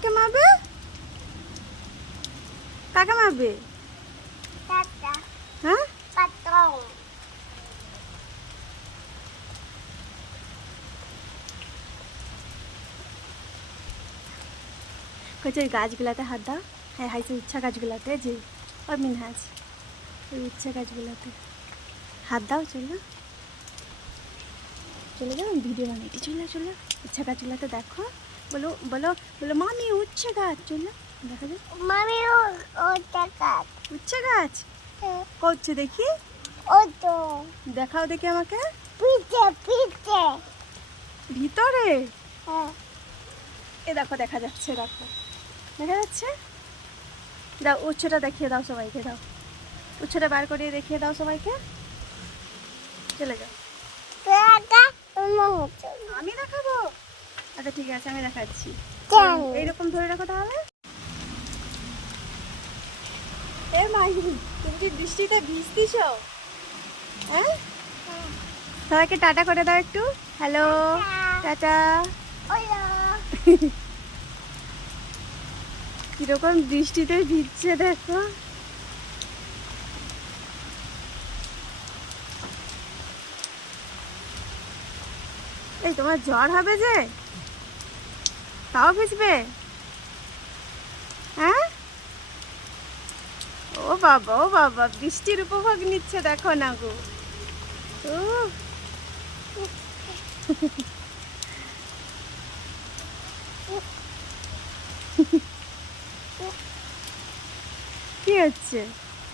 কাকে মারবে? কাকে মারবে? হ্যাঁ কইছে গাছগুলাতে হাত দাও। হ্যাঁ হাইছে উচ্ছা গাছগুলাতে যে ও মিনহাজ ওই উচ্ছা গাছগুলাতে হাত দাও। চলো চলে যাও ভিডিও বানাইতে। চলে চলো উচ্ছা গাছগুলাতে দেখো। বলো বলো বলো মামি উচ্ছে গাছ। চলো দেখা যায় মামি ওটা কাট উচ্ছে গাছ করছে দেখি। ও তো দেখাও দেখি আমাকে। পিঠে পিঠে ভিতরে হ্যাঁ এ দেখো দেখা যাচ্ছে। দেখো দেখা যাচ্ছে। দাও উচ্ছেটা দেখিয়ে দাও সবাইকে। দাও উচ্ছেটা বার করিয়ে দেখিয়ে দাও সবাইকে। চলে যাও। তোরা আমি দেখাবো? আচ্ছা ঠিক আছে আমি দেখাচ্ছি। কেন? এইরকম ধরে রাখো তাহলে। এ মাই তুমি কি বৃষ্টিতে ভিজতিস? হ্যাঁ সবাইকে টাটা করে দাও একটু। Hello tata. ওলা কিরকম বৃষ্টিতে ভিজছে দেখো। এই তোমার জ্বর হবে যে তাও ভিজবে? হ্যাঁ ও বাবা বৃষ্টির উপভোগ নিচ্ছে দেখো না গো। ও কি হচ্ছে?